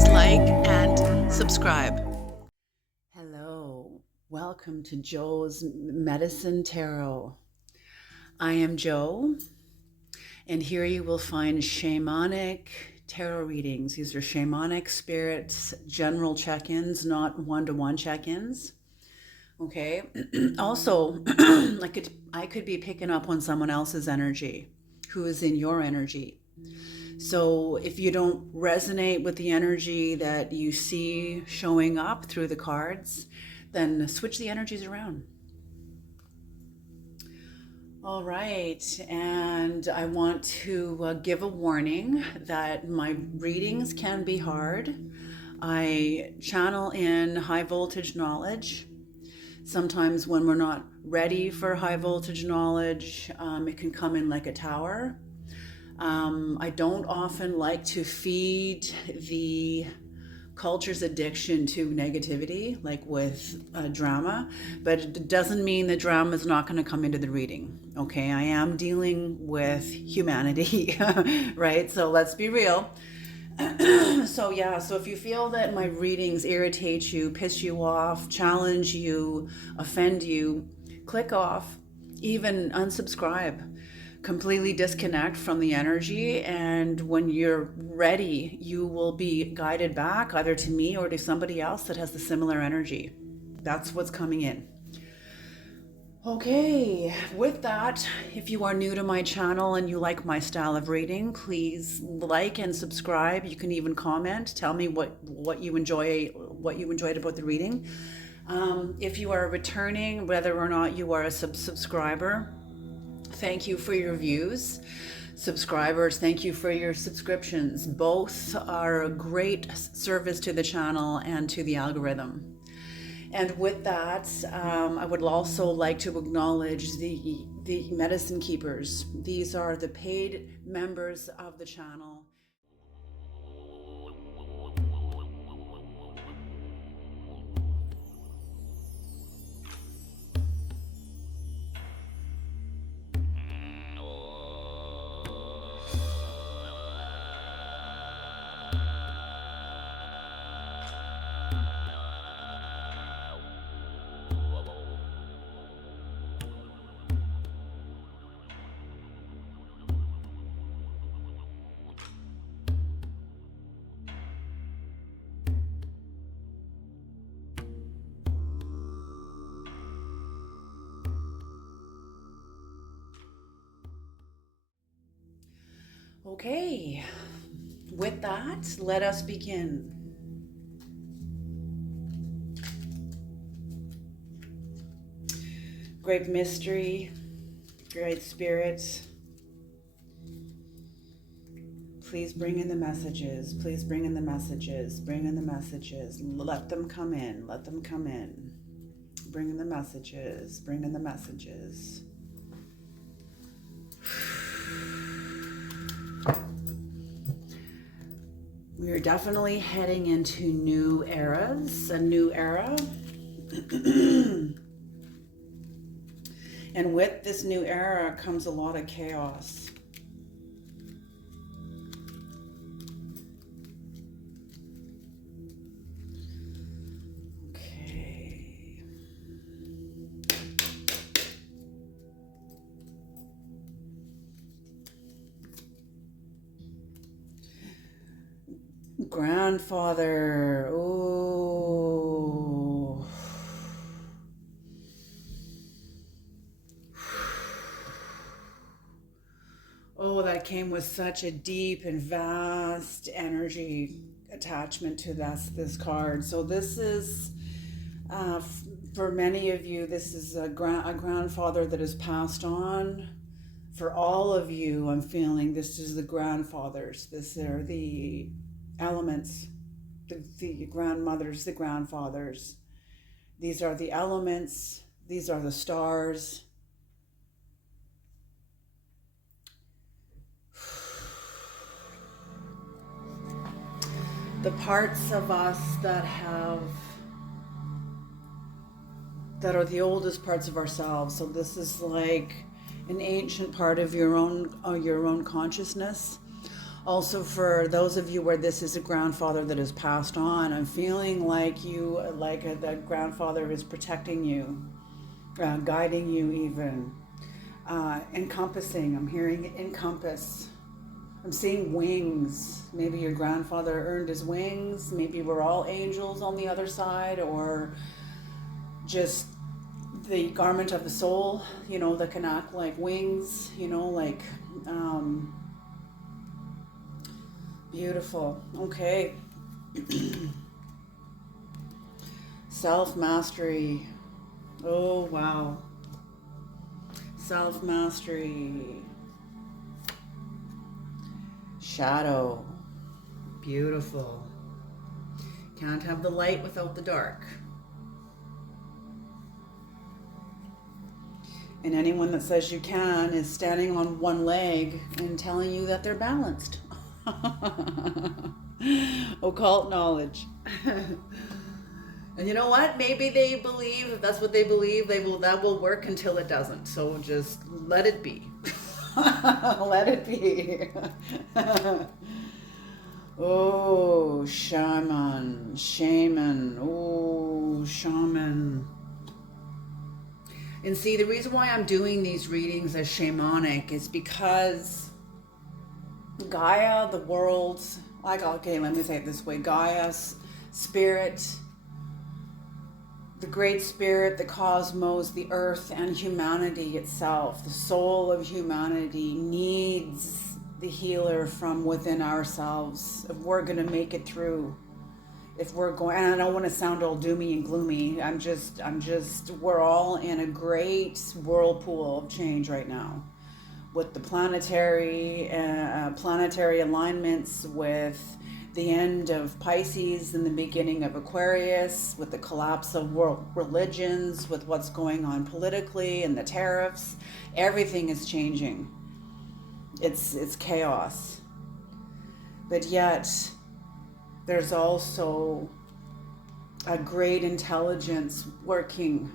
please like and subscribe. Hello, welcome to Joe's Medicine Tarot. I am Joe, and here you will find shamanic tarot readings. These are shamanic spirits, general check-ins, not one-to-one check-ins. Okay. Also, I could be picking up on someone else's energy who is in your energy. So if you don't resonate with the energy that you see showing up through the cards, then switch the energies around. All right, and I want to give a warning that my readings can be hard. I channel in high voltage knowledge. Sometimes when we're not ready for high voltage knowledge, it can come in like a tower. I don't often like to feed the culture's addiction to negativity, like with drama, but it doesn't mean the drama is not going to come into the reading. Okay, I am dealing with humanity, right? So let's be real. So if you feel that my readings irritate you, piss you off, challenge you, offend you, click off, even unsubscribe. Completely disconnect from the energy, and when you're ready, you will be guided back either to me or to somebody else that has the similar energy. That's what's coming in. Okay, with that, if you are new to my channel and you like my style of reading, please like and subscribe. You can even comment, tell me what you enjoyed about the reading. If you are returning, whether or not you are a subscriber, thank you for your views. Subscribers, thank you for your subscriptions. Both are a great service to the channel and to the algorithm. And with that, I would also like to acknowledge the medicine keepers. These are the paid members of the channel. Okay, with that, let us begin. Great mystery, great spirits, please bring in the messages, please bring in the messages, bring in the messages, let them come in, let them come in. Bring in the messages, bring in the messages. We are definitely heading into new eras, a new era. And with this new era comes a lot of chaos. Okay. Grandfather. Oh. Oh, that came with such a deep and vast energy attachment to this card. So this is, for many of you, this is a grandfather that has passed on. For all of you, I'm feeling this is the grandfathers. This are the elements, the grandmothers, the grandfathers. These are the elements. These are the stars. The parts of us that are the oldest parts of ourselves. So this is like an ancient part of your own consciousness. Also, for those of you where this is a grandfather that has passed on, I'm feeling like that grandfather is protecting you, guiding you even, encompassing. I'm hearing encompass. I'm seeing wings. Maybe your grandfather earned his wings. Maybe we're all angels on the other side, or just the garment of the soul, that can act like wings, beautiful. Okay. Self-mastery. Oh, wow. Self-mastery. Shadow. Beautiful. Can't have the light without the dark. And anyone that says you can is standing on one leg and telling you that they're balanced. Occult knowledge. And you know what? Maybe they believe, if that's what they believe, that will work until it doesn't. So just let it be. Let it be. Oh, shaman. Oh, shaman. And see, the reason why I'm doing these readings as shamanic is because Gaia, the world, okay, let me say it this way. Gaia, spirit, the great spirit, the cosmos, the earth, and humanity itself, the soul of humanity needs the healer from within ourselves if we're going to make it through. If we're going, and I don't want to sound all doomy and gloomy. We're all in a great whirlpool of change right now, with the planetary alignments, with the end of Pisces and the beginning of Aquarius, with the collapse of world religions, with what's going on politically and the tariffs. Everything is changing. It's chaos. But yet, there's also a great intelligence working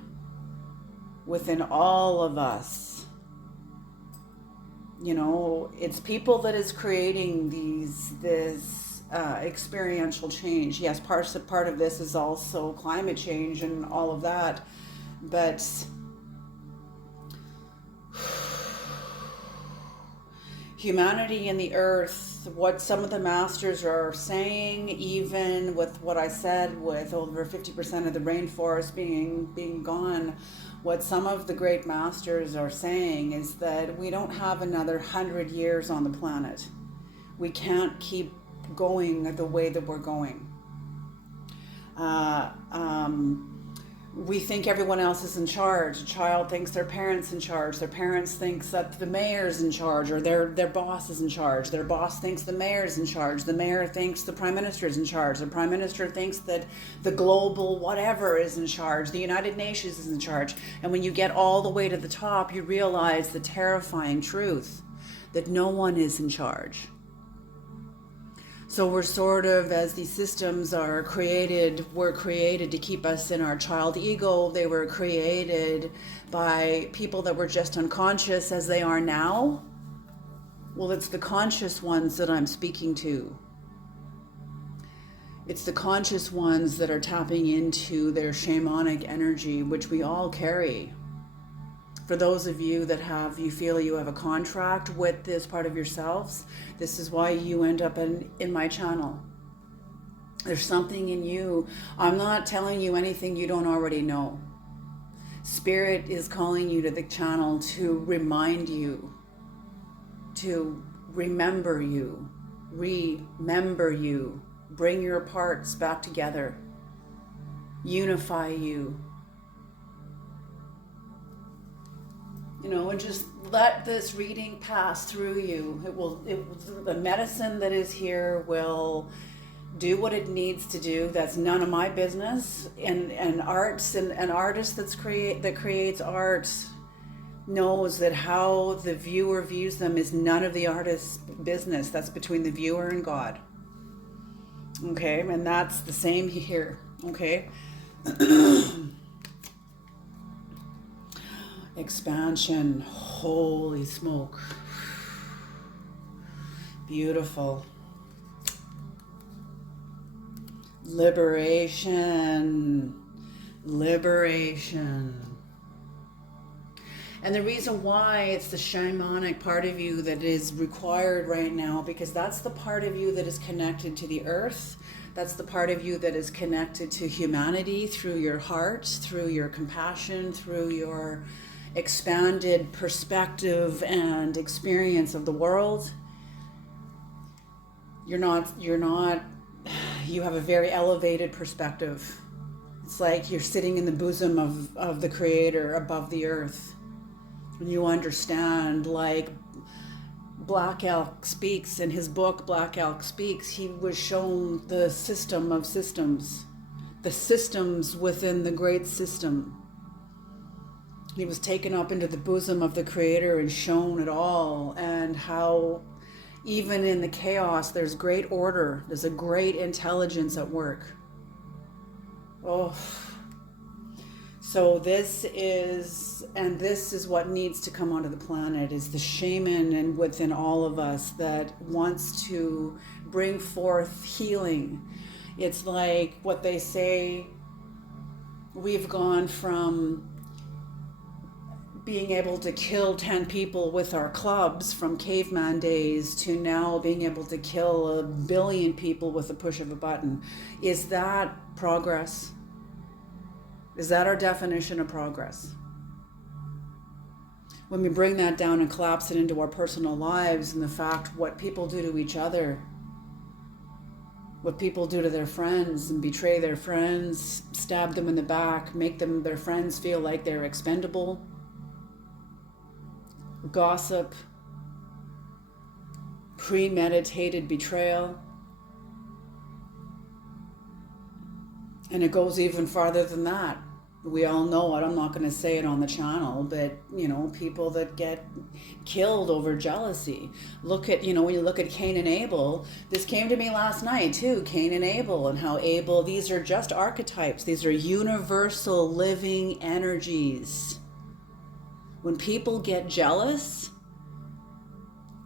within all of us. It's people that is creating this experiential change. Yes, part of this is also climate change and all of that, but humanity and the earth, what some of the masters are saying, even with what I said, with over 50% of the rainforest being gone, what some of the great masters are saying is that we don't have another 100 years on the planet. We can't keep going the way that we're going. We think everyone else is in charge. A child thinks their parents in charge. Their parents thinks that the mayor's in charge, or their boss is in charge. Their boss thinks the mayor's in charge. The mayor thinks the prime minister is in charge. The prime minister thinks that the global whatever is in charge. The United Nations is in charge. And when you get all the way to the top, you realize the terrifying truth that no one is in charge. So we're sort of, as these systems were created to keep us in our child ego. They were created by people that were just unconscious as they are now. Well, it's the conscious ones that I'm speaking to. It's the conscious ones that are tapping into their shamanic energy, which we all carry. For those of you that you feel you have a contract with this part of yourselves, this is why you end up in my channel. There's something in you. I'm not telling you anything you don't already know. Spirit is calling you to the channel to remind you, to remember you, bring your parts back together, unify you. And just let this reading pass through you. The medicine that is here will do what it needs to do. That's none of my business. And arts and an artist that creates art knows that how the viewer views them is none of the artist's business. That's between the viewer and God. Okay, and that's the same here. Okay. Expansion. Holy smoke. Beautiful. Liberation. Liberation. And the reason why it's the shamanic part of you that is required right now, because that's the part of you that is connected to the earth. That's the part of you that is connected to humanity through your heart, through your compassion, through your expanded perspective and experience of the world. You have a very elevated perspective. It's like you're sitting in the bosom of the Creator above the earth. And you understand, like Black Elk Speaks, in his book Black Elk Speaks, he was shown the system of systems, the systems within the great system. He was taken up into the bosom of the Creator and shown it all, and how even in the chaos there's great order, there's a great intelligence at work. Oh, so this is what needs to come onto the planet, is the shaman and within all of us that wants to bring forth healing. It's like what they say, we've gone from being able to kill 10 people with our clubs from caveman days to now being able to kill 1 billion people with the push of a button. Is that progress? Is that our definition of progress? When we bring that down and collapse it into our personal lives, and the fact what people do to each other, what people do to their friends and betray their friends, stab them in the back, make their friends feel like they're expendable, gossip, premeditated betrayal. And it goes even farther than that. We all know it. I'm not going to say it on the channel, but, people that get killed over jealousy. Look at, when you look at Cain and Abel, this came to me last night too, Cain and Abel, and how Abel, these are just archetypes. These are universal living energies. When people get jealous,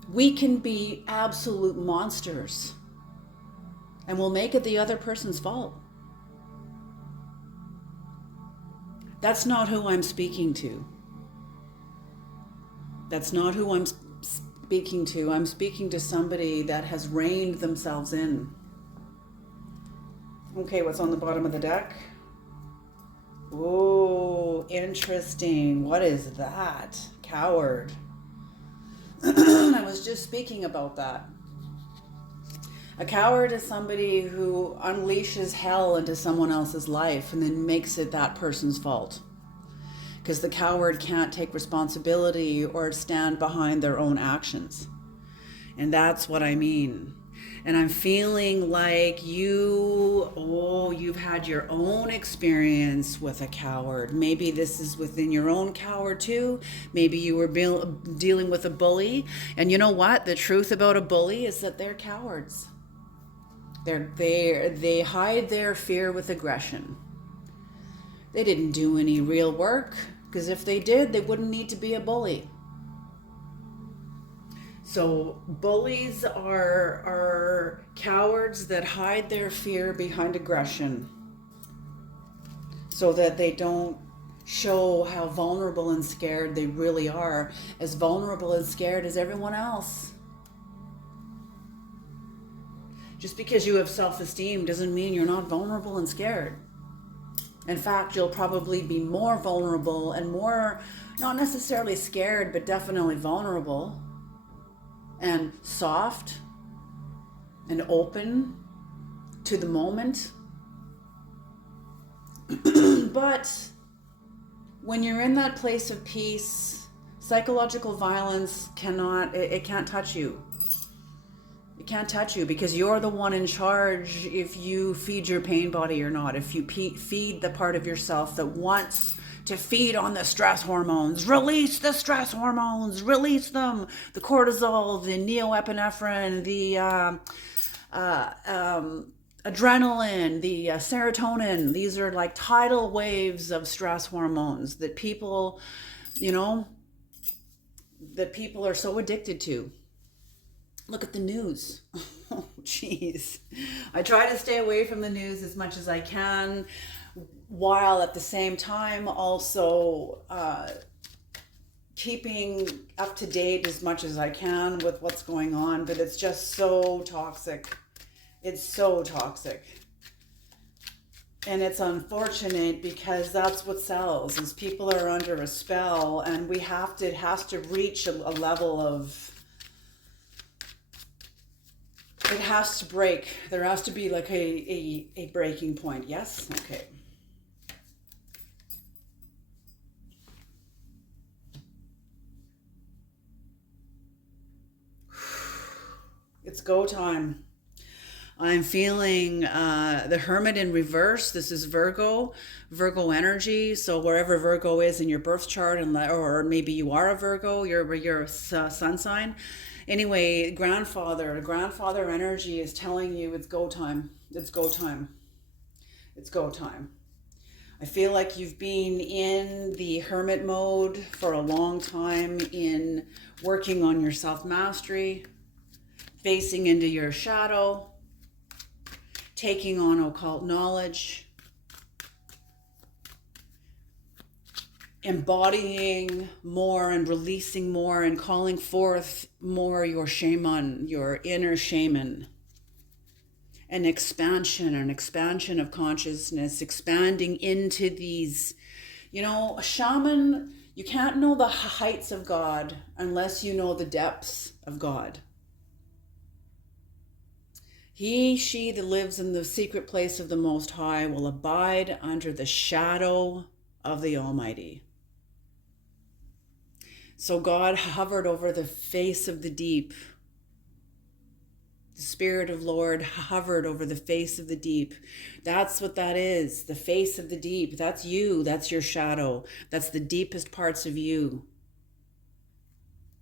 we can be absolute monsters, and we'll make it the other person's fault. That's not who I'm speaking to. That's not who I'm speaking to. I'm speaking to somebody that has reined themselves in. Okay, what's on the bottom of the deck? Oh, interesting. What is that? Coward. I was just speaking about that. A coward is somebody who unleashes hell into someone else's life and then makes it that person's fault. Because the coward can't take responsibility or stand behind their own actions. And that's what I mean. And I'm feeling like you've had your own experience with a coward. Maybe this is within your own coward too. Maybe you were dealing with a bully. And you know what? The truth about a bully is that they're cowards. They hide their fear with aggression. They didn't do any real work, because if they did, they wouldn't need to be a bully. So bullies are cowards that hide their fear behind aggression, so that they don't show how vulnerable and scared they really are, as vulnerable and scared as everyone else. Just because you have self-esteem doesn't mean you're not vulnerable and scared. In fact, you'll probably be more vulnerable and more, not necessarily scared, but definitely vulnerable and soft and open to the moment. But when you're in that place of peace, psychological violence can't touch you. It can't touch you, because you're the one in charge if you feed your pain body or not. If you feed the part of yourself that wants to feed on the stress hormones, release the stress hormones, release them. The cortisol, the neoepinephrine, the adrenaline, the serotonin. These are like tidal waves of stress hormones that people are so addicted to. look at the news. Oh, jeez. I try to stay away from the news as much as I can, while at the same time also keeping up to date as much as I can with what's going on. But it's just so toxic. It's so toxic. And it's unfortunate because that's what sells, is people are under a spell, and it has to reach a level of, it has to break. There has to be like a breaking point. Yes? Okay. It's go time. I'm feeling the Hermit in reverse. This is Virgo energy. So wherever Virgo is in your birth chart, or maybe you are a Virgo, your sun sign. Anyway, grandfather energy is telling you it's go time. It's go time. It's go time. I feel like you've been in the hermit mode for a long time, in working on your self-mastery, facing into your shadow, taking on occult knowledge, embodying more and releasing more and calling forth more your shaman, your inner shaman. An expansion of consciousness, expanding into these, a shaman, you can't know the heights of God unless you know the depths of God. She that lives in the secret place of the Most High will abide under the shadow of the Almighty. So God hovered over the face of the deep. The Spirit of Lord hovered over the face of the deep. That's what that is, the face of the deep. That's you, that's your shadow. That's the deepest parts of you.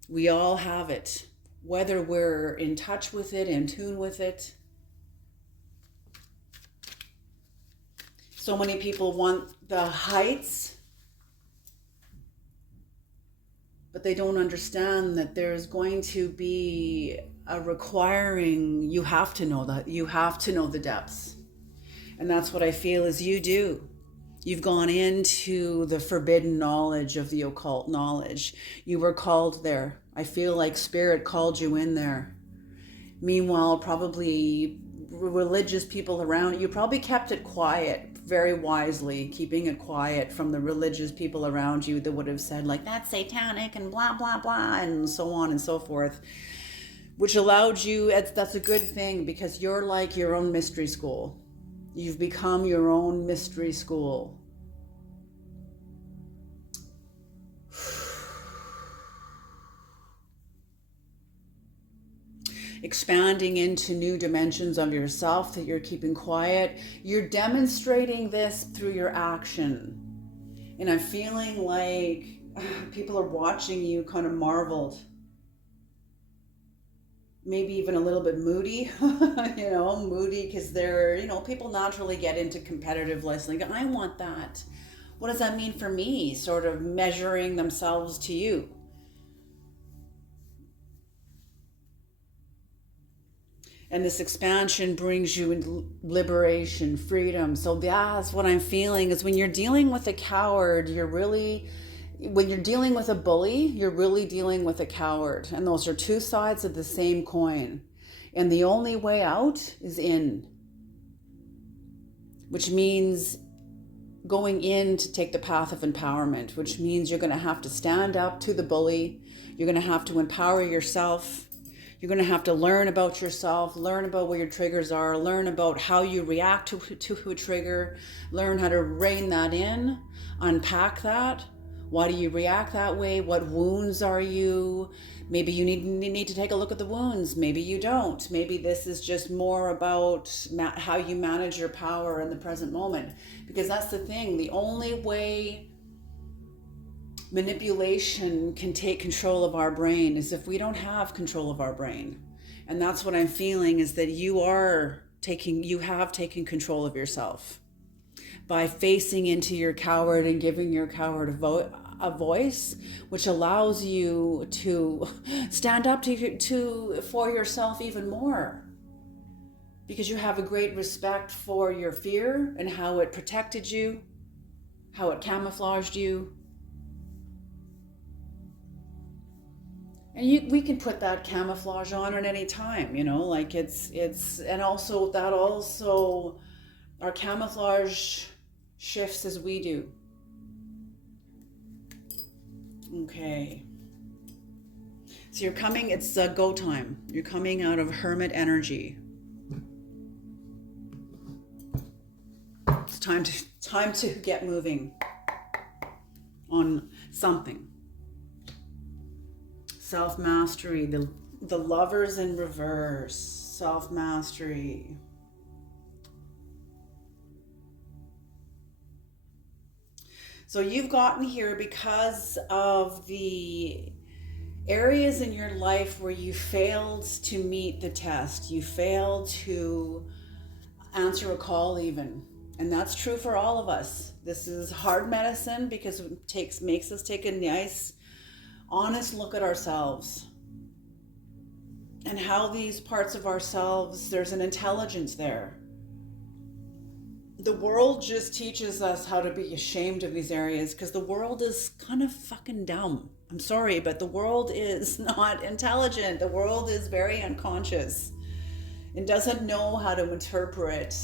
We all have it, whether we're in touch with it, in tune with it. So many people want the heights, but they don't understand that there's going to be a requiring, you have to know the depths. And that's what I feel is you do. You've gone into the forbidden knowledge of the occult knowledge. You were called there. I feel like Spirit called you in there. Meanwhile, probably religious people around you probably kept it quiet very wisely, keeping it quiet from the religious people around you that would have said like, that's satanic and blah, blah, blah, and so on and so forth, which allowed you, that's a good thing, because you're like your own mystery school. You've become your own mystery school. Expanding into new dimensions of yourself that you're keeping quiet. You're demonstrating this through your action. And I'm feeling like people are watching you kind of marveled. Maybe even a little bit moody, moody because they're, people naturally get into competitiveness. Like, I want that. What does that mean for me? Sort of measuring themselves to you. And this expansion brings you liberation, freedom. So that's what I'm feeling, is when you're dealing with a coward, when you're dealing with a bully, you're really dealing with a coward. And those are two sides of the same coin. And the only way out is in. Which means going in to take the path of empowerment, which means you're going to have to stand up to the bully. You're going to have to empower yourself. You're going to have to learn about yourself, learn about where your triggers are, learn about how you react to a trigger, learn how to rein that in, unpack that. Why do you react that way? What wounds are you? Maybe you need to take a look at the wounds. Maybe you don't. Maybe this is just more about how you manage your power in the present moment. Because that's the thing. The only way manipulation can take control of our brain is if we don't have control of our brain. And that's what I'm feeling, is that you have taken control of yourself by facing into your coward and giving your coward a voice which allows you to stand up for yourself even more, because you have a great respect for your fear and how it protected you, how it camouflaged you. And we can put that camouflage on at any time, like and also our camouflage shifts as we do. Okay. So it's go time. You're coming out of hermit energy. It's time to get moving on something. Self-mastery, the lovers in reverse, self-mastery. So you've gotten here because of the areas in your life where you failed to meet the test. You failed to answer a call even. And that's true for all of us. This is hard medicine because it makes us take a nice, honest look at ourselves and how these parts of ourselves, there's an intelligence there. The world just teaches us how to be ashamed of these areas because the world is kind of fucking dumb. I'm sorry, but the world is not intelligent. The world is very unconscious and doesn't know how to interpret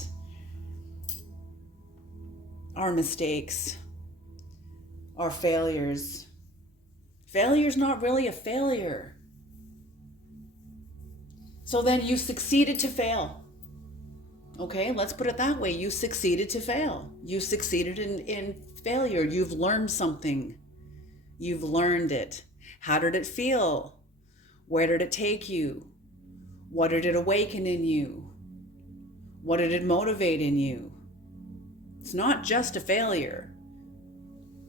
our mistakes, our failures. Failure's not really a failure. So then you succeeded to fail. Okay, let's put it that way. You succeeded to fail. You succeeded in failure. You've learned something. You've learned it. How did it feel? Where did it take you? What did it awaken in you? What did it motivate in you? It's not just a failure.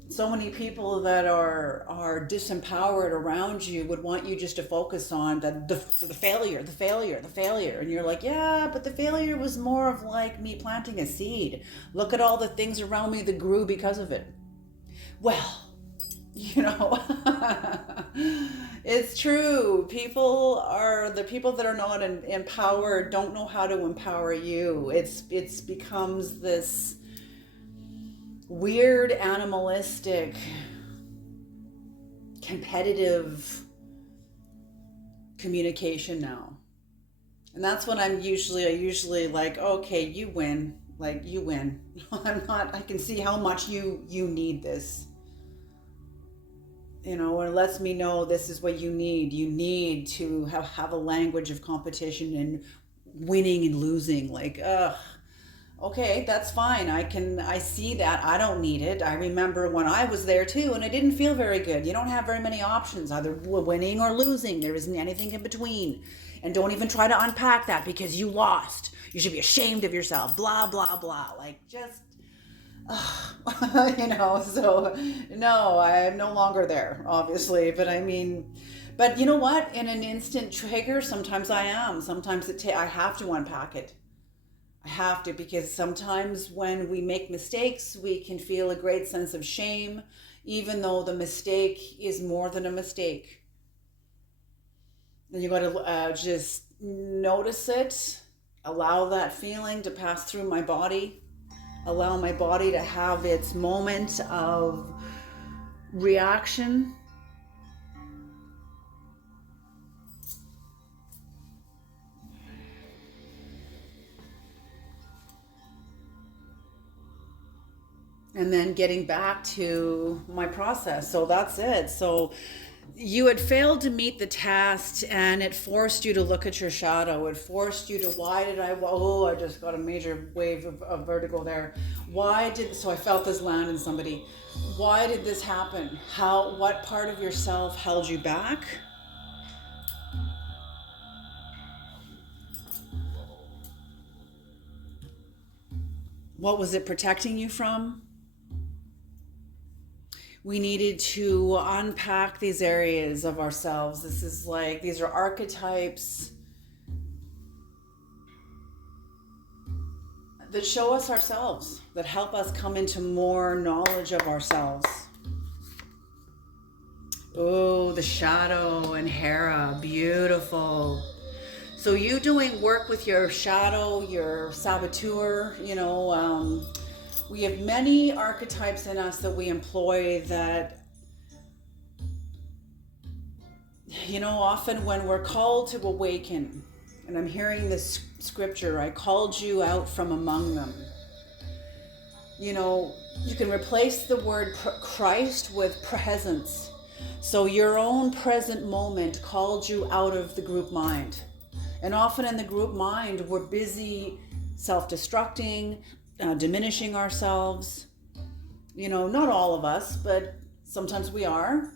So many people that are disempowered around you would want you just to focus on the failure. And you're like, yeah, but the failure was more of like me planting a seed. Look at all the things around me that grew because of it. Well, it's true. The people that are not empowered don't know how to empower you. It's becomes this weird, animalistic, competitive communication now. And that's when I usually like, okay, you win. Like, you win. I can see how much you need this. It lets me know this is what you need. You need to have a language of competition and winning and losing. Like, okay, that's fine. I see that. I don't need it. I remember when I was there too, and it didn't feel very good. You don't have very many options, either winning or losing. There isn't anything in between. And don't even try to unpack that because you lost. You should be ashamed of yourself. Blah, blah, blah. Like, just, so no, I'm no longer there, obviously. But you know what? In an instant trigger, sometimes I am. Sometimes I have to unpack it. I have to, because sometimes when we make mistakes, we can feel a great sense of shame, even though the mistake is more than a mistake. And you got to just notice it, allow that feeling to pass through my body, allow my body to have its moment of reaction. And then getting back to my process. So that's it. So you had failed to meet the test, and it forced you to look at your shadow. It forced you to, I just got a major wave of vertigo there. So I felt this land in somebody. Why did this happen? What part of yourself held you back? What was it protecting you from? We needed to unpack these areas of ourselves. These are archetypes that show us ourselves, that help us come into more knowledge of ourselves. Oh, the shadow and Hera, beautiful. So you doing work with your shadow, your saboteur, we have many archetypes in us that we employ that, often when we're called to awaken, and I'm hearing this scripture, I called you out from among them. You can replace the word Christ with presence. So your own present moment called you out of the group mind. And often in the group mind, we're busy self-destructing, diminishing ourselves. Not all of us, but sometimes we are.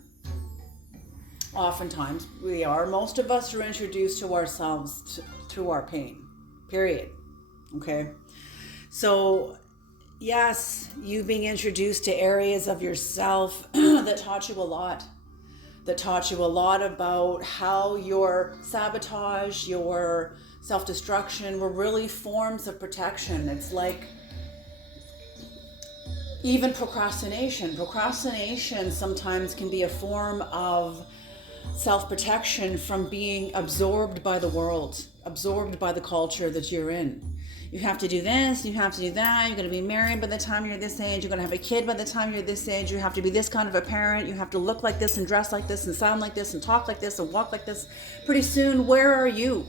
Oftentimes we are. Most of us are introduced to ourselves through our pain, period. Okay? So yes, you being introduced to areas of yourself that taught you a lot about how your sabotage, your self-destruction were really forms of protection. It's like even procrastination. Procrastination sometimes can be a form of self-protection from being absorbed by the world, absorbed by the culture that you're in. You have to do this, you have to do that, you're going to be married by the time you're this age, you're going to have a kid by the time you're this age, you have to be this kind of a parent, you have to look like this and dress like this and sound like this and talk like this and walk like this. Pretty soon, where are you?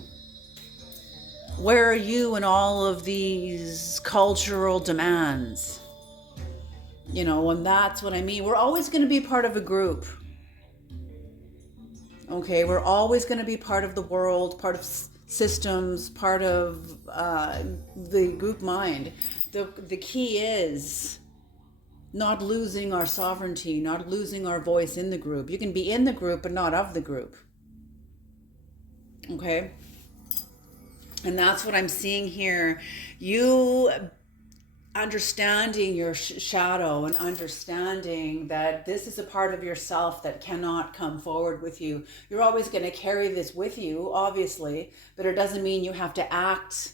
Where are you in all of these cultural demands? And that's what I mean. We're always going to be part of a group. Okay, we're always going to be part of the world, part of systems, part of the group mind. The key is not losing our sovereignty, not losing our voice in the group. You can be in the group, but not of the group. Okay? And that's what I'm seeing here. You understanding your shadow and understanding that this is a part of yourself that cannot come forward with you. You're always going to carry this with you, obviously, but it doesn't mean you have to act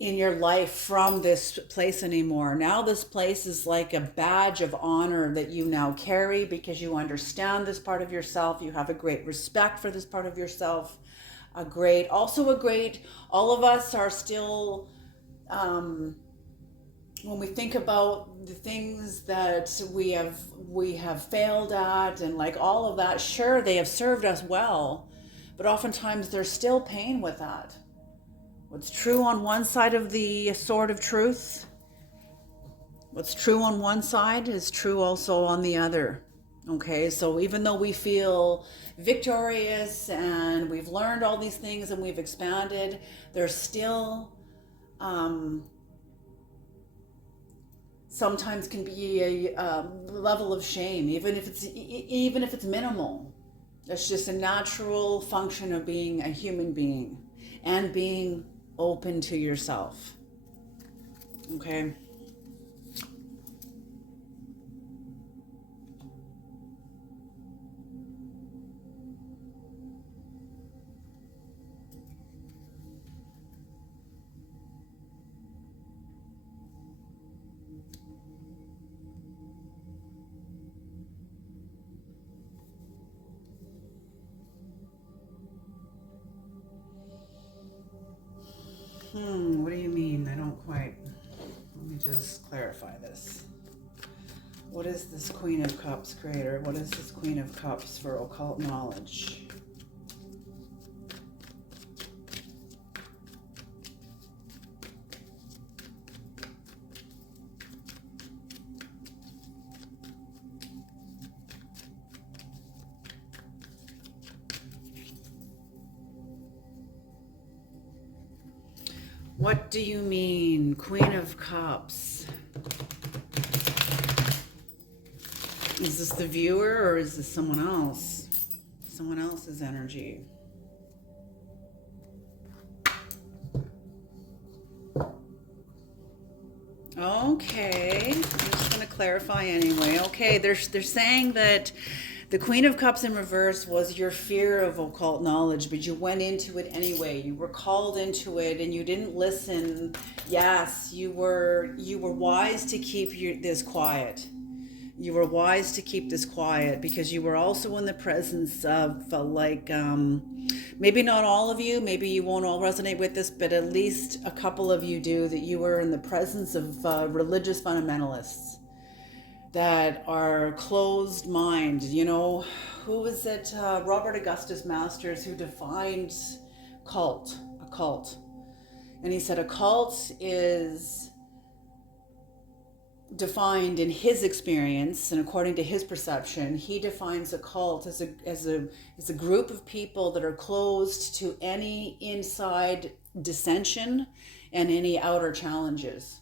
in your life from this place anymore. Now this place is like a badge of honor that you now carry because you understand this part of yourself. You have a great respect for this part of yourself. All of us are still, when we think about the things that we have failed at and like all of that, sure, they have served us well, but oftentimes there's still pain with that. What's true on one side of the sword of truth, what's true on one side is true also on the other. Okay, so even though we feel victorious and we've learned all these things and we've expanded, there's still sometimes can be a level of shame, even if it's minimal. That's just a natural function of being a human being and being open to yourself. Okay. What do you mean? I don't quite. Let me just clarify this. What is this Queen of Cups, Creator? What is this Queen of Cups for occult knowledge? What do you mean, Queen of Cups? Is this the viewer or is this someone else? Someone else's energy. Okay, I'm just going to clarify anyway. Okay, they're saying that the Queen of Cups in reverse was your fear of occult knowledge, but you went into it anyway. You were called into it and you didn't listen. Yes, you were wise to keep this quiet. You were wise to keep this quiet because you were also in the presence of maybe not all of you, maybe you won't all resonate with this, but at least a couple of you do, that you were in the presence of religious fundamentalists that are closed mind. You know, who was it? Robert Augustus Masters, who defined a cult. And he said a cult is defined in his experience and according to his perception. He defines a cult as a group of people that are closed to any inside dissension and any outer challenges.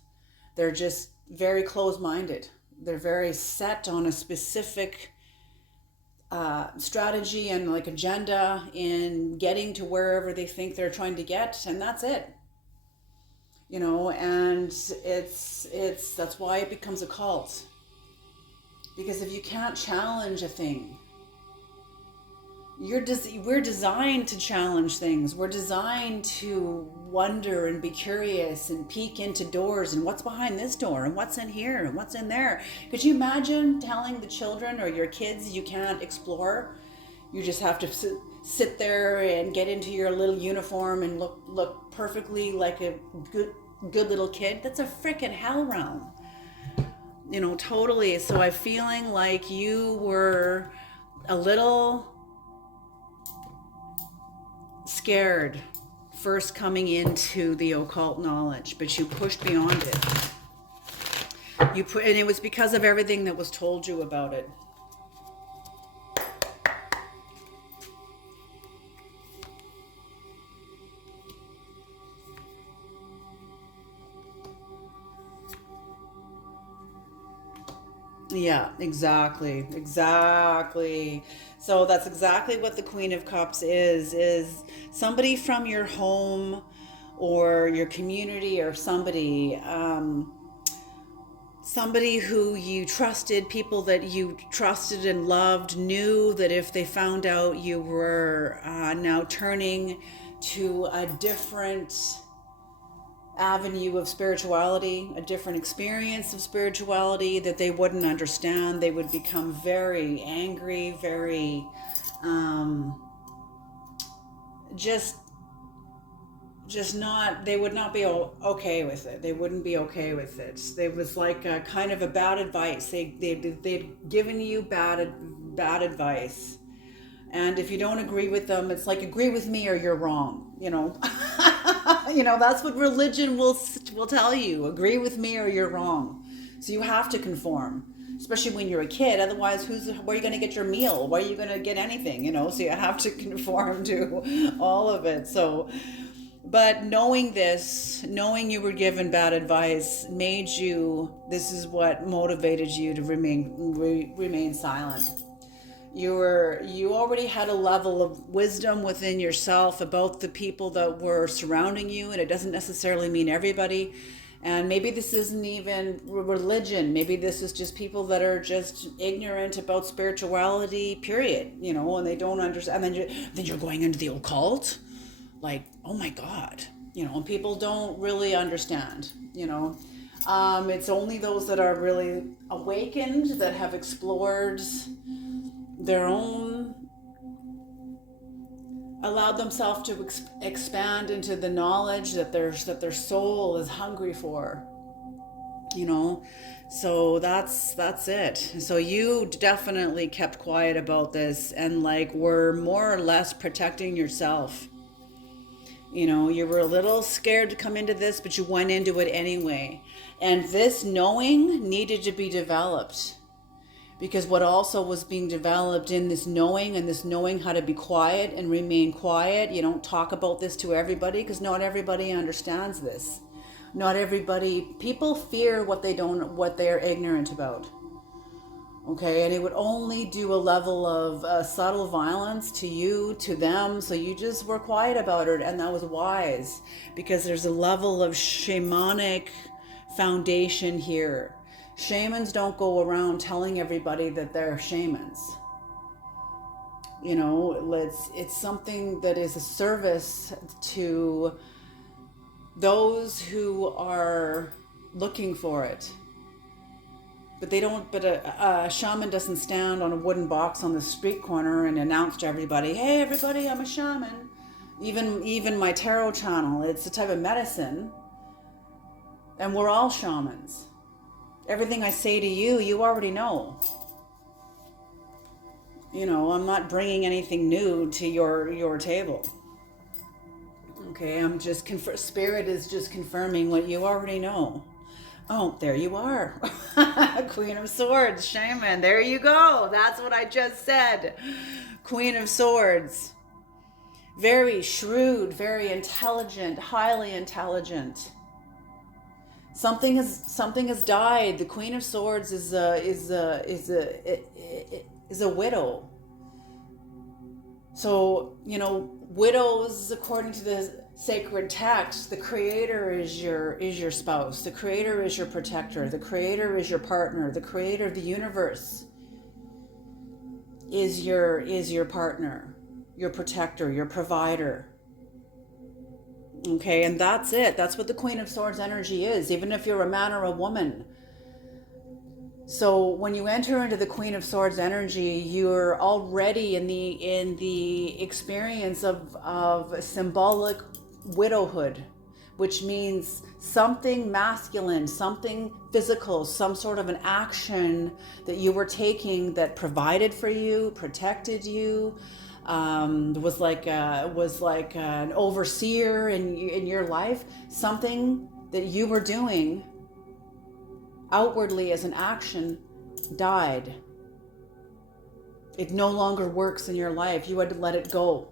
They're just very closed-minded. They're very set on a specific strategy and like agenda in getting to wherever they think they're trying to get, and that's it. You know, and it's that's why it becomes a cult. Because if you can't challenge a thing, we're designed to challenge things. We're designed to wonder and be curious and peek into doors and what's behind this door and what's in here and what's in there. Could you imagine telling the children or your kids you can't explore? You just have to sit there and get into your little uniform and look perfectly like a good little kid. That's a freaking hell realm. You know, totally. So I'm feeling like you were a little scared first coming into the occult knowledge, but you pushed beyond it. And it was because of everything that was told you about it. Yeah, exactly. So that's exactly what the Queen of Cups is somebody from your home or your community, or somebody who you trusted, people that you trusted and loved, knew that if they found out you were now turning to a different avenue of spirituality, a different experience of spirituality, that they wouldn't understand. They would become very angry, very just not, they would not be okay with it. They wouldn't be okay with it. It was like a kind of a bad advice. They'd given you bad advice. And if you don't agree with them, it's like, agree with me or you're wrong, you know. You know, that's what religion will tell you. Agree with me or you're wrong. So you have to conform, especially when you're a kid. Otherwise, where are you going to get your meal? Where are you going to get anything, you know? So you have to conform to all of it. So, but knowing you were given bad advice this is what motivated you to remain silent. You already had a level of wisdom within yourself about the people that were surrounding you, and it doesn't necessarily mean everybody. And maybe this isn't even religion. Maybe this is just people that are just ignorant about spirituality, period. You know, and they don't understand. And then you're going into the occult, like, oh my God, you know. And people don't really understand. You know, it's only those that are really awakened, that have explored their own, allowed themselves to expand into the knowledge that their soul is hungry for, you know. So that's it. So you definitely kept quiet about this and like were more or less protecting yourself. You know, you were a little scared to come into this, but you went into it anyway. And this knowing needed to be developed. Because what also was being developed in this knowing, and this knowing how to be quiet and remain quiet, you don't talk about this to everybody because not everybody understands this. Not everybody, people fear what they're ignorant about. Okay, and it would only do a level of subtle violence to you, to them, so you just were quiet about it, and that was wise, because there's a level of shamanic foundation here. Shamans don't go around telling everybody that they're shamans. You know, it's something that is a service to those who are looking for it. But they don't. But a shaman doesn't stand on a wooden box on the street corner and announce to everybody, "Hey, everybody, I'm a shaman." Even my tarot channel, it's a type of medicine, and we're all shamans. Everything I say to you, you already know. I'm not bringing anything new to your table. Okay, I'm just spirit is just confirming what you already know. Oh, there you are. Queen of Swords, shaman. There you go. That's what I just said. Queen of Swords. Very shrewd, very intelligent, highly intelligent. Something has died. The Queen of Swords is a widow. So, widows, according to the sacred text, the creator is your spouse. The creator is your protector. The creator is your partner. The creator of the universe is your partner, your protector, your provider. Okay, and that's it. That's what the Queen of Swords energy is, even if you're a man or a woman. So when you enter into the Queen of Swords energy, you're already in the experience of symbolic widowhood, which means something masculine, something physical, some sort of an action that you were taking that provided for you, protected you, was like an overseer in your life. Something that you were doing outwardly as an action died. It no longer works in your life. You had to let it go.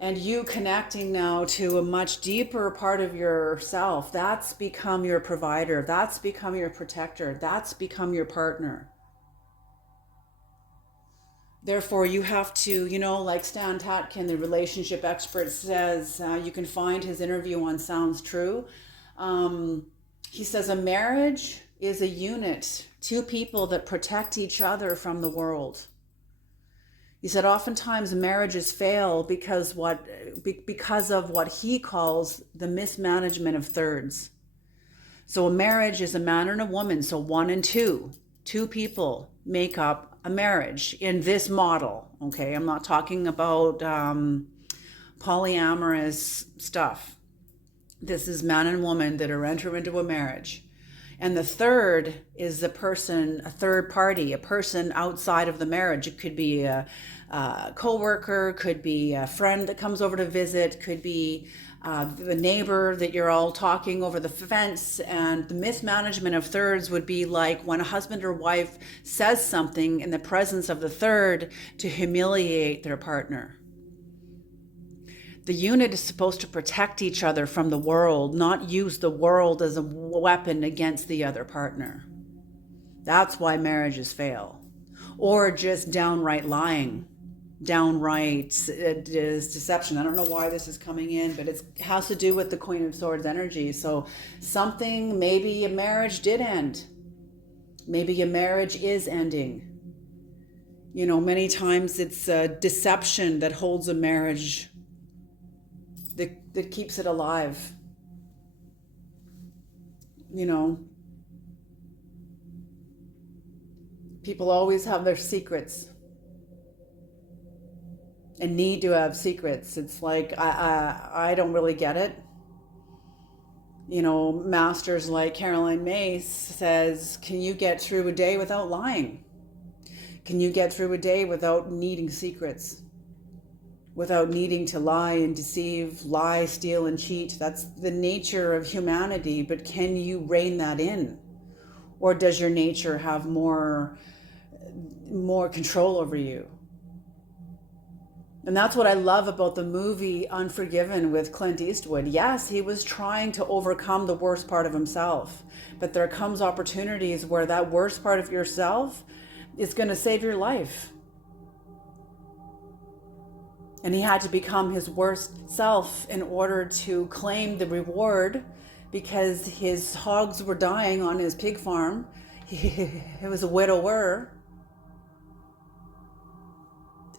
And you connecting now to a much deeper part of yourself, that's become your provider, that's become your protector, that's become your partner. Therefore, you have to, like Stan Tatkin, the relationship expert, says, you can find his interview on Sounds True. He says a marriage is a unit, two people that protect each other from the world. He said oftentimes marriages fail because of what he calls the mismanagement of thirds. So a marriage is a man and a woman, so one and two people make up a marriage in this model. Okay, I'm not talking about polyamorous stuff. This is man and woman that are enter into a marriage. And the third is a third party, a person outside of the marriage. It could be a co-worker, could be a friend that comes over to visit, could be the neighbor that you're all talking over the fence. And the mismanagement of thirds would be like when a husband or wife says something in the presence of the third to humiliate their partner. The unit is supposed to protect each other from the world, not use the world as a weapon against the other partner. That's why marriages fail. Or just downright lying, downright deception. I don't know why this is coming in, but it has to do with the Queen of Swords energy. So maybe a marriage did end. Maybe a marriage is ending. Many times it's deception that holds a marriage, that keeps it alive. People always have their secrets and need to have secrets. It's like, I don't really get it. Masters like Caroline Myss says, can you get through a day without lying? Can you get through a day without needing secrets? Without needing to lie and deceive, lie, steal, and cheat? That's the nature of humanity, but can you rein that in? Or does your nature have more control over you? And that's what I love about the movie Unforgiven with Clint Eastwood. Yes, he was trying to overcome the worst part of himself, but there comes opportunities where that worst part of yourself is going to save your life. And he had to become his worst self in order to claim the reward, because his hogs were dying on his pig farm. He was a widower.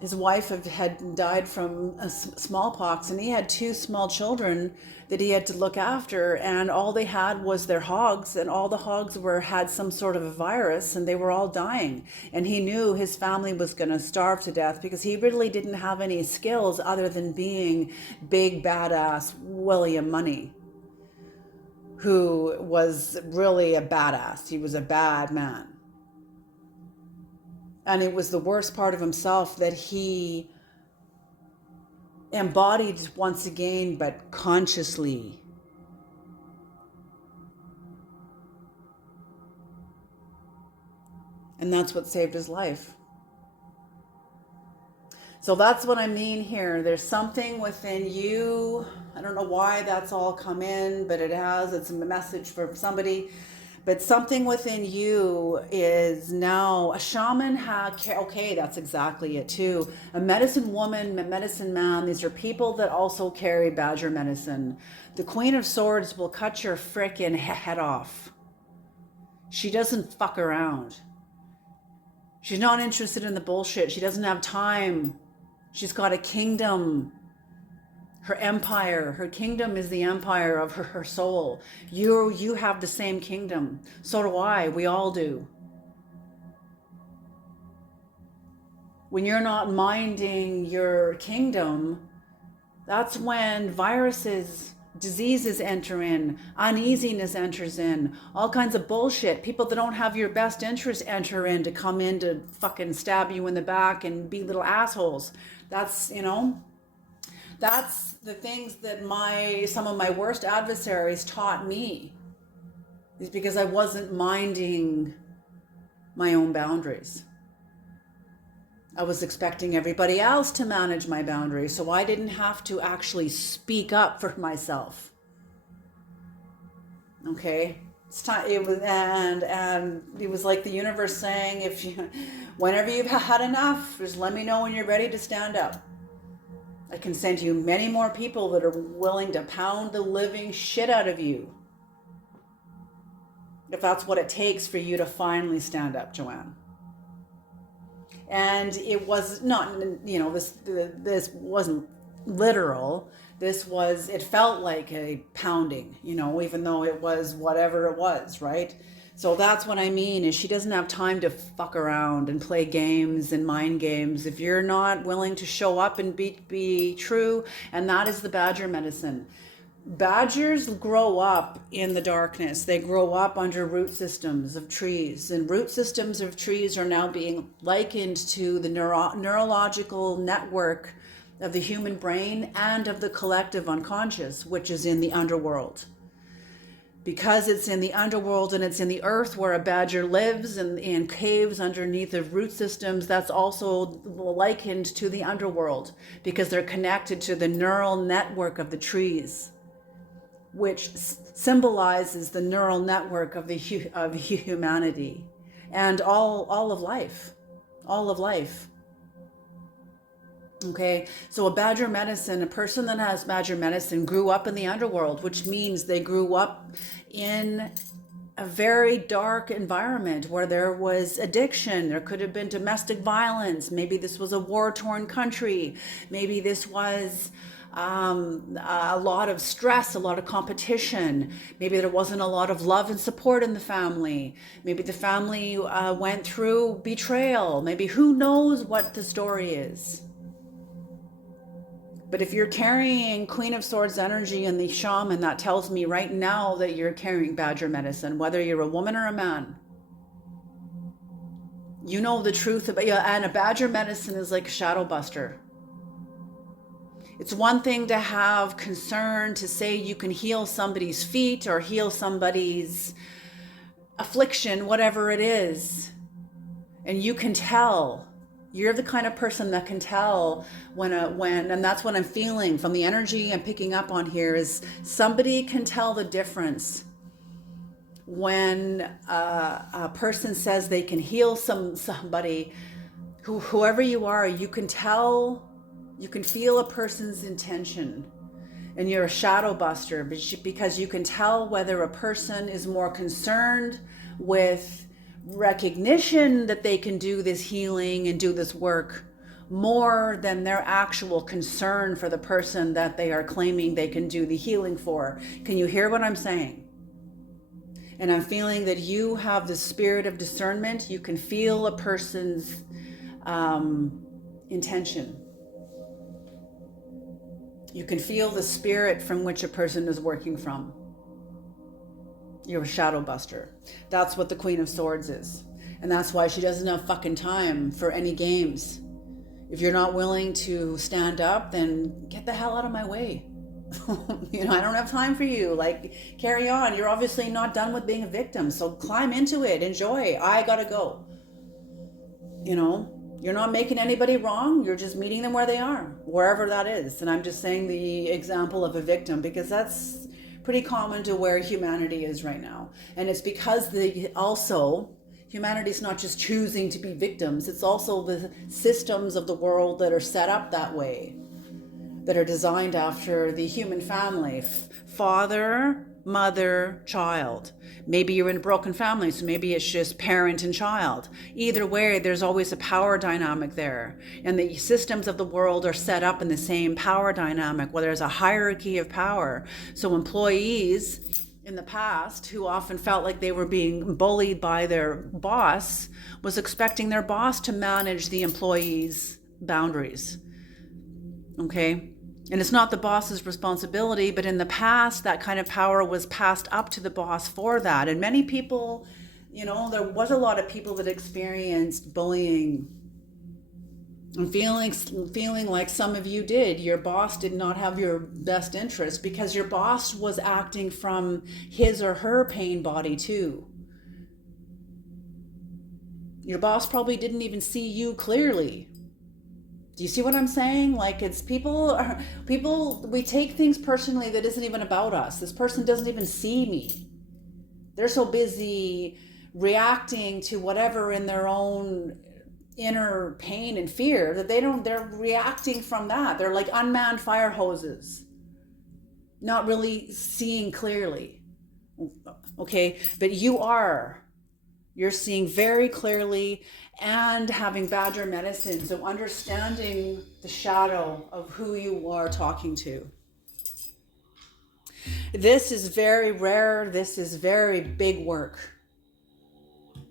his wife had died from smallpox, and he had two small children that he had to look after, and all they had was their hogs, and all the hogs had some sort of a virus, and they were all dying. And he knew his family was going to starve to death because he really didn't have any skills other than being big badass William Money, who was really a badass. He was a bad man. And it was the worst part of himself that he embodied once again, but consciously. And that's what saved his life. So that's what I mean here. There's something within you. I don't know why that's all come in, but it has. It's a message for somebody. But something within you is now a shaman. Okay, that's exactly it too. A medicine woman, a medicine man. These are people that also carry badger medicine. The Queen of Swords will cut your frickin' head off. She doesn't fuck around. She's not interested in the bullshit. She doesn't have time. She's got a kingdom. Her empire, her kingdom is the empire of her soul. You have the same kingdom. So do I. We all do. When you're not minding your kingdom, that's when viruses, diseases enter in, uneasiness enters in, all kinds of bullshit. People that don't have your best interests enter in to come in to fucking stab you in the back and be little assholes. That's, that's the things that some of my worst adversaries taught me, is because I wasn't minding my own boundaries. I was expecting everybody else to manage my boundaries, so I didn't have to actually speak up for myself. Okay, it's time. It was, and it was like the universe saying, whenever you've had enough, just let me know when you're ready to stand up. I can send you many more people that are willing to pound the living shit out of you, if that's what it takes for you to finally stand up, Joanne. And it was not, this wasn't literal. It felt like a pounding, even though it was whatever it was, right? So that's what I mean, is she doesn't have time to fuck around and play games and mind games. If you're not willing to show up and be true, and that is the badger medicine. Badgers grow up in the darkness. They grow up under root systems of trees, and root systems of trees are now being likened to the neurological network of the human brain and of the collective unconscious, which is in the underworld. Because it's in the underworld and it's in the earth where a badger lives, and in caves underneath of root systems, that's also likened to the underworld, because they're connected to the neural network of the trees, which symbolizes the neural network of humanity and all of life. Okay, so a person that has badger medicine grew up in the underworld, which means they grew up in a very dark environment where there was addiction. There could have been domestic violence. Maybe this was a war-torn country. Maybe this was a lot of stress, a lot of competition. Maybe there wasn't a lot of love and support in the family. Maybe the family went through betrayal. Maybe who knows what the story is. But if you're carrying Queen of Swords energy and the shaman, that tells me right now that you're carrying badger medicine, whether you're a woman or a man. You know the truth about, and a badger medicine is like a shadow buster. It's one thing to have concern, to say you can heal somebody's feet or heal somebody's affliction, whatever it is. And you can tell. You're the kind of person that can tell when, and that's what I'm feeling from the energy I'm picking up on here, is somebody can tell the difference when a person says they can heal somebody, whoever you are. You can tell, you can feel a person's intention, and you're a shadow buster because you can tell whether a person is more concerned with recognition that they can do this healing and do this work, more than their actual concern for the person that they are claiming they can do the healing for. Can you hear what I'm saying? And I'm feeling that you have the spirit of discernment. You can feel a person's intention. You can feel the spirit from which a person is working from. You're a shadow buster. That's what the Queen of Swords is. And that's why she doesn't have fucking time for any games. If you're not willing to stand up, then get the hell out of my way. I don't have time for you. Like, carry on. You're obviously not done with being a victim. So climb into it. Enjoy. I gotta go. You're not making anybody wrong. You're just meeting them where they are, wherever that is. And I'm just saying the example of a victim because that's pretty common to where humanity is right now. And it's because humanity's not just choosing to be victims. It's also the systems of the world that are set up that way, that are designed after the human family. Father, mother, child. Maybe you're in a broken family, so maybe it's just parent and child. Either way, there's always a power dynamic there. And the systems of the world are set up in the same power dynamic, where there's a hierarchy of power. So employees in the past, who often felt like they were being bullied by their boss, was expecting their boss to manage the employees' boundaries. Okay? And it's not the boss's responsibility, but in the past, that kind of power was passed up to the boss for that. And many people, there was a lot of people that experienced bullying and feeling like some of you did. Your boss did not have your best interest because your boss was acting from his or her pain body too. Your boss probably didn't even see you clearly. Do you see what I'm saying? Like, it's people, we take things personally that isn't even about us. This person doesn't even see me. They're so busy reacting to whatever in their own inner pain and fear that they're reacting from that. They're like unmanned fire hoses, not really seeing clearly. Okay, but you're seeing very clearly and having Badger medicine. So understanding the shadow of who you are talking to. This is very rare. This is very big work.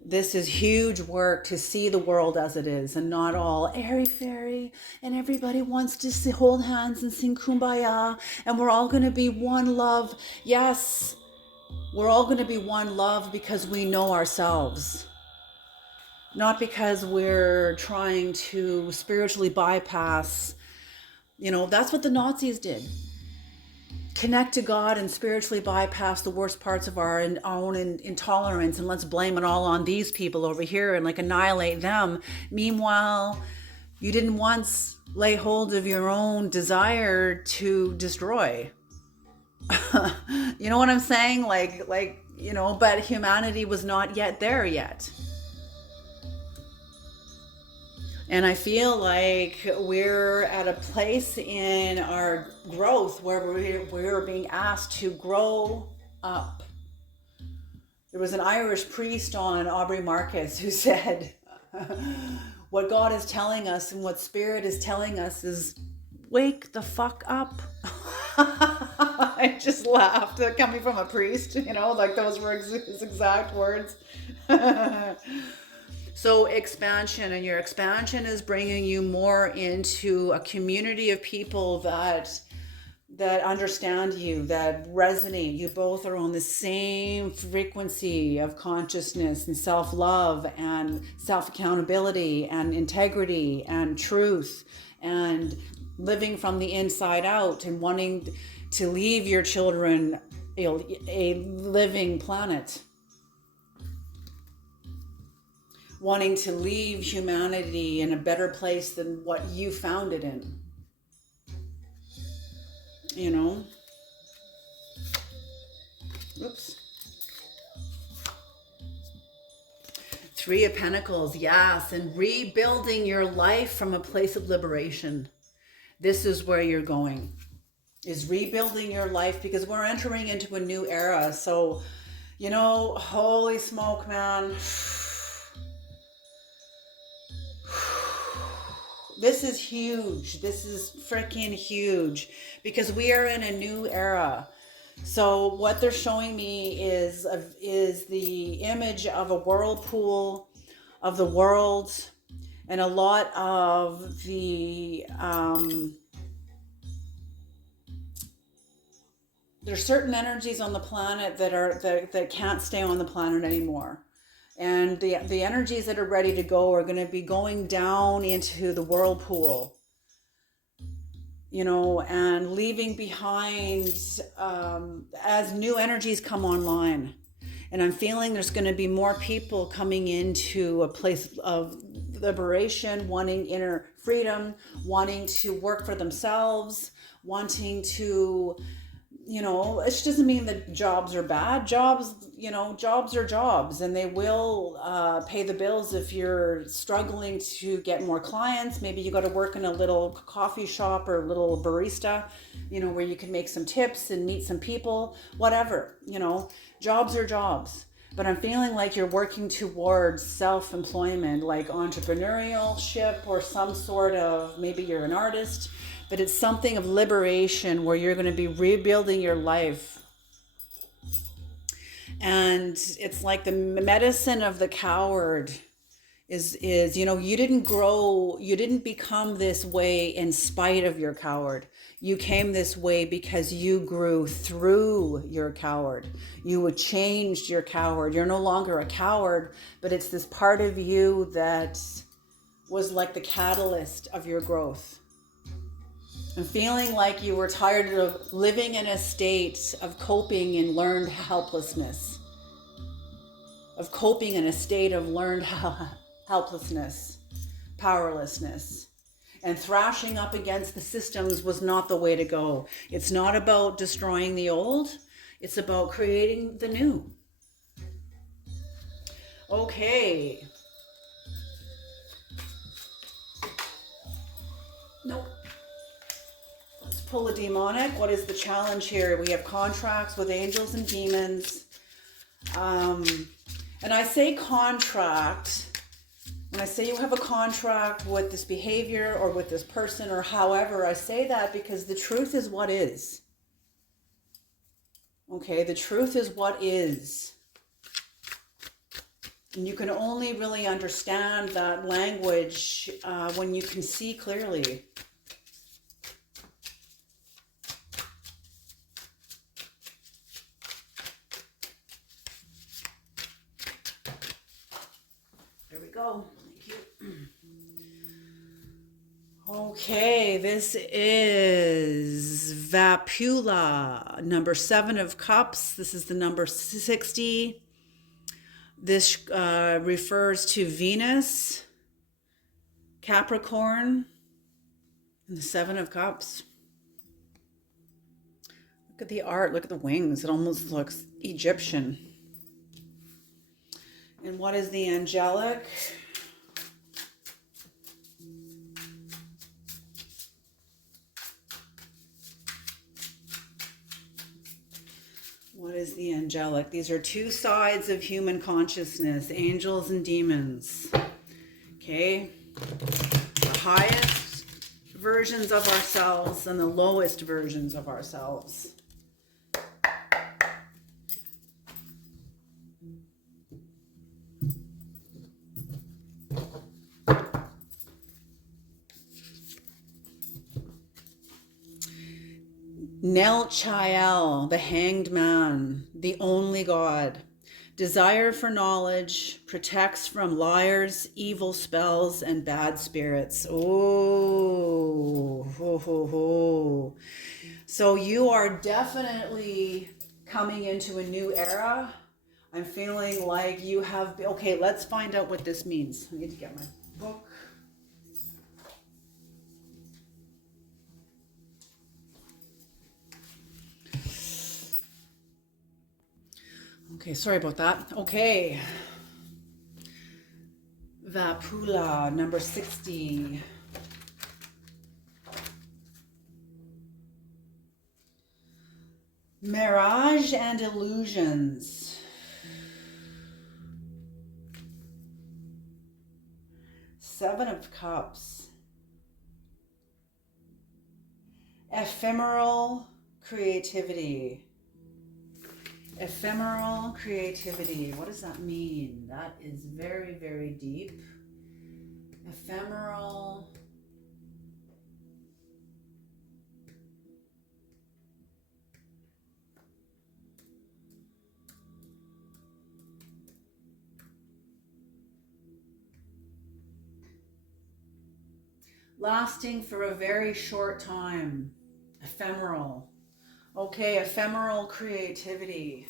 This is huge work to see the world as it is and not all airy-fairy and everybody wants to hold hands and sing kumbaya and we're all going to be one love. Yes, we're all going to be one love because we know ourselves. Not because we're trying to spiritually bypass, that's what the Nazis did. Connect to God and spiritually bypass the worst parts of our own intolerance, and let's blame it all on these people over here and like annihilate them. Meanwhile, you didn't once lay hold of your own desire to destroy. You know what I'm saying? But humanity was not yet there yet. And I feel like we're at a place in our growth where we're being asked to grow up. There was an Irish priest on Aubrey Marcus who said, what God is telling us and what Spirit is telling us is wake the fuck up. I just laughed, coming from a priest, like those were his exact words. So expansion, and your expansion is bringing you more into a community of people that understand you, that resonate. You both are on the same frequency of consciousness and self-love and self-accountability and integrity and truth and living from the inside out and wanting to leave your children a living planet. Wanting to leave humanity in a better place than what you found it in. Oops. Three of Pentacles, yes, and rebuilding your life from a place of liberation. This is where you're going, is rebuilding your life, because we're entering into a new era. So, holy smoke, man. This is huge. This is freaking huge because we are in a new era. So what they're showing me is the image of a whirlpool of the world, and a lot of the there's certain energies on the planet that can't stay on the planet anymore. And the energies that are ready to go are going to be going down into the whirlpool, and leaving behind as new energies come online. And I'm feeling there's going to be more people coming into a place of liberation, wanting inner freedom, wanting to work for themselves, wanting to, it doesn't mean that jobs are bad. Jobs are jobs, and they will pay the bills if you're struggling to get more clients. Maybe you got to work in a little coffee shop or a little barista, where you can make some tips and meet some people, whatever, jobs are jobs. But I'm feeling like you're working towards self-employment, like entrepreneurship or some sort of, maybe you're an artist, but it's something of liberation where you're going to be rebuilding your life. And it's like the medicine of the coward is you didn't become this way in spite of your coward. You came this way because you grew through your coward. You changed your coward. You're no longer a coward, but it's this part of you that was like the catalyst of your growth. And feeling like you were tired of living in a state of coping in learned helplessness. Of coping in a state of learned helplessness, powerlessness. And thrashing up against the systems was not the way to go. It's not about destroying the old. It's about creating the new. Okay. Nope. Let's pull a demonic. What is the challenge here? We have contracts with angels and demons. And I say contract, when I say you have a contract with this behavior or with this person or however, I say that because the truth is what is. Okay, the truth is what is. And you can only really understand that language when you can see clearly. There we go. Thank you. Okay, this is Vapula, number 7 of Cups. This is the number 60. This refers to Venus, Capricorn, and the 7 of Cups. Look at the art. Look at the wings. It almost looks Egyptian. And what is the angelic? What is the angelic? These are two sides of human consciousness, angels and demons. Okay? The highest versions of ourselves and the lowest versions of ourselves. Nelchael, the hanged man, the only God. Desire for knowledge, protects from liars, evil spells, and bad spirits. Oh, ho, ho, ho. So you are definitely coming into a new era. I'm feeling like you have... Okay, let's find out what this means. I need to get my book. Okay, sorry about that. Okay. Vapula, number 60. Mirage and illusions. 7 of Cups. Ephemeral creativity. Ephemeral creativity. What does that mean? That is very, very deep. Ephemeral. Lasting for a very short time. Ephemeral. Okay, ephemeral creativity.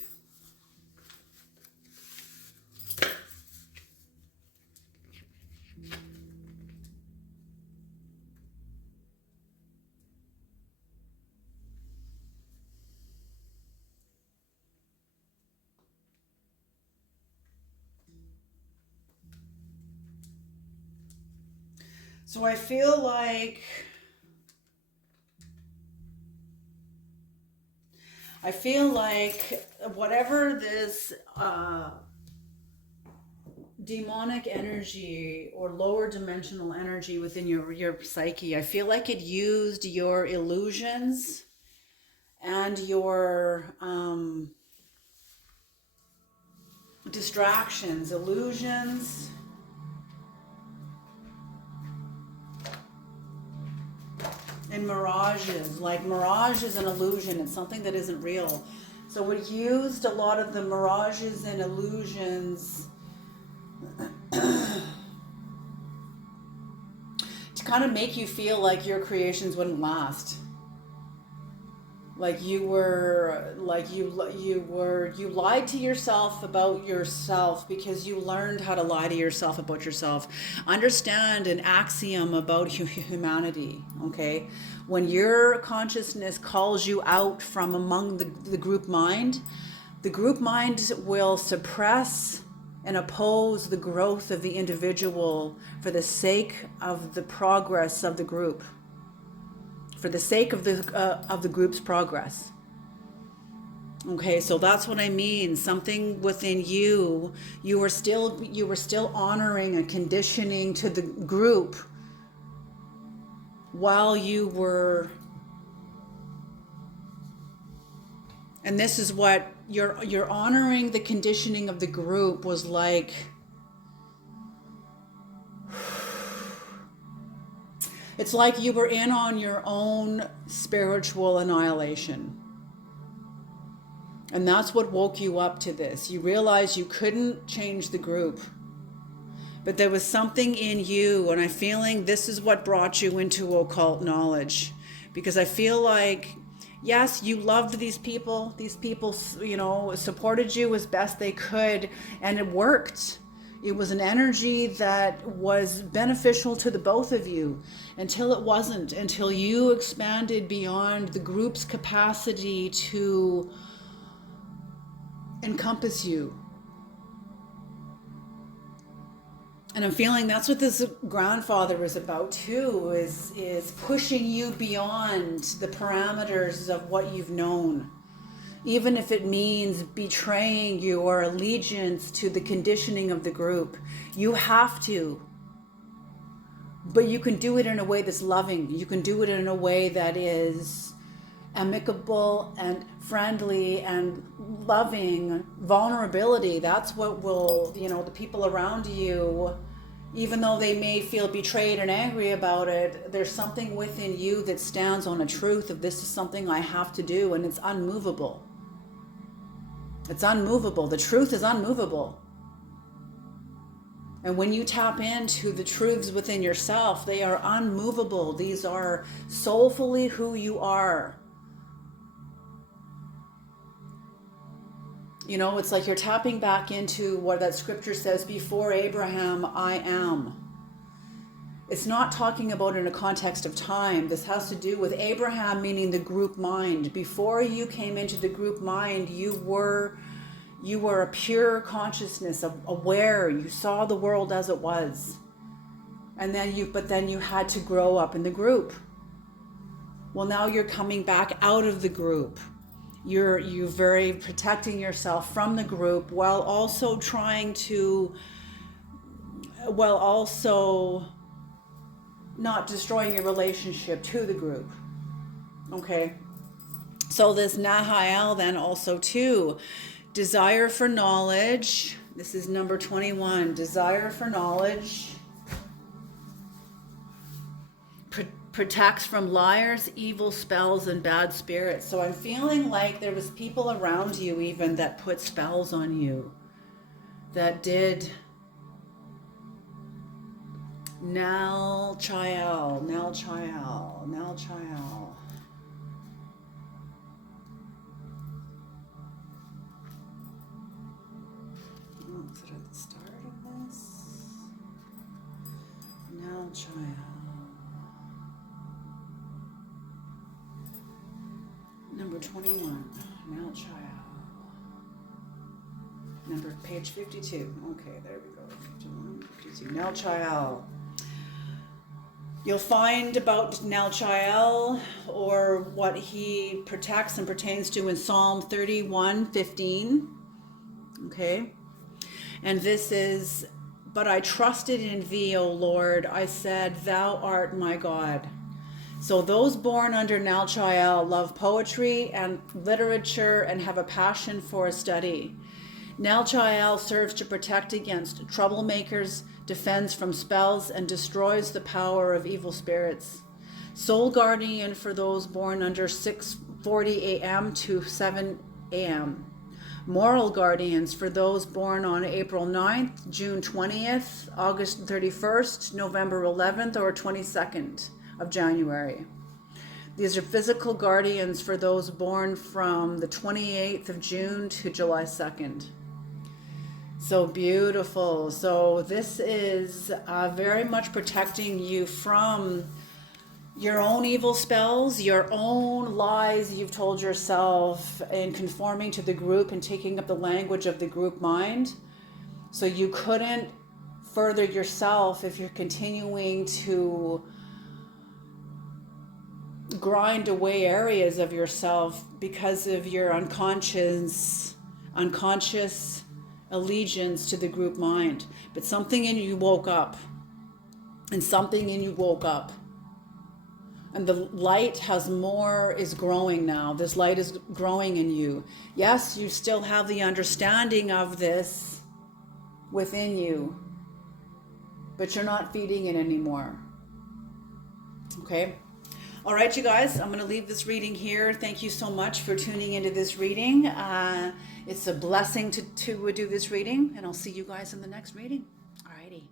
So I feel like whatever this demonic energy or lower dimensional energy within your psyche, I feel like it used your illusions and your distractions, illusions, and mirages. Like mirage is an illusion, it's something that isn't real. So it used a lot of the mirages and illusions to kind of make you feel like your creations wouldn't last. Like you lied to yourself about yourself because you learned how to lie to yourself about yourself. Understand an axiom about humanity, okay? When your consciousness calls you out from among the group mind will suppress and oppose the growth of the individual for the sake of the progress of the group. For the sake of the group's progress. Okay, so that's what I mean. Something within you were still honoring and conditioning to the group while you were, and this is what you're honoring. The conditioning of the group was like, it's like you were in on your own spiritual annihilation. And that's what woke you up to this. You realized you couldn't change the group. But there was something in you, and I'm feeling this is what brought you into occult knowledge. Because I feel like, yes, you loved these people. These people, supported you as best they could, and it worked. It was an energy that was beneficial to the both of you until it wasn't, until you expanded beyond the group's capacity to encompass you. And I'm feeling that's what this grandfather is about too, is pushing you beyond the parameters of what you've known. Even if it means betraying your allegiance to the conditioning of the group. You have to. But you can do it in a way that's loving. You can do it in a way that is amicable and friendly and loving. Vulnerability, that's what will, the people around you, even though they may feel betrayed and angry about it, there's something within you that stands on a truth of this is something I have to do, and it's unmovable. It's unmovable. The truth is unmovable. And when you tap into the truths within yourself, they are unmovable. These are soulfully who you are. It's like you're tapping back into what that scripture says, before Abraham, I am. It's not talking about in a context of time. This has to do with Abraham, meaning the group mind. Before you came into the group mind, you were a pure consciousness, aware. You saw the world as it was. But then you had to grow up in the group. Well, now you're coming back out of the group. You're very protecting yourself from the group while also not destroying your relationship to the group. Okay. So this Nahael then also too, desire for knowledge. This is number 21, desire for knowledge. Protects from liars, evil spells, and bad spirits. So I'm feeling like there was people around you even that put spells on you. That did. Nal Chael. Oh, is it at the start of this? Nal Chael. Number 21, Nal Chael. Number, page 52. Okay, there we go. 51, 52. Nal Chael. You'll find about Nal Chael or what he protects and pertains to in Psalm 31:15. Okay. And this is, but I trusted in thee, O Lord. I said, thou art my God. So those born under Nal Chael love poetry and literature and have a passion for study. Nal Chael serves to protect against troublemakers, defends from spells, and destroys the power of evil spirits. Soul guardian for those born under 6:40 a.m. to 7 a.m. Moral guardians for those born on April 9th, June 20th, August 31st, November 11th, or 22nd of January. These are physical guardians for those born from the 28th of June to July 2nd. So beautiful. So this is very much protecting you from your own evil spells, your own lies you've told yourself in conforming to the group and taking up the language of the group mind. So you couldn't further yourself if you're continuing to grind away areas of yourself because of your unconscious allegiance to the group mind. But something in you woke up, and and the light is growing now. This light is growing in you. Yes, you still have the understanding of this within you, but you're not feeding it anymore. Okay. All right, you guys, I'm going to leave this reading here. Thank you so much for tuning into this reading. It's a blessing to do this reading, and I'll see you guys in the next reading. All righty.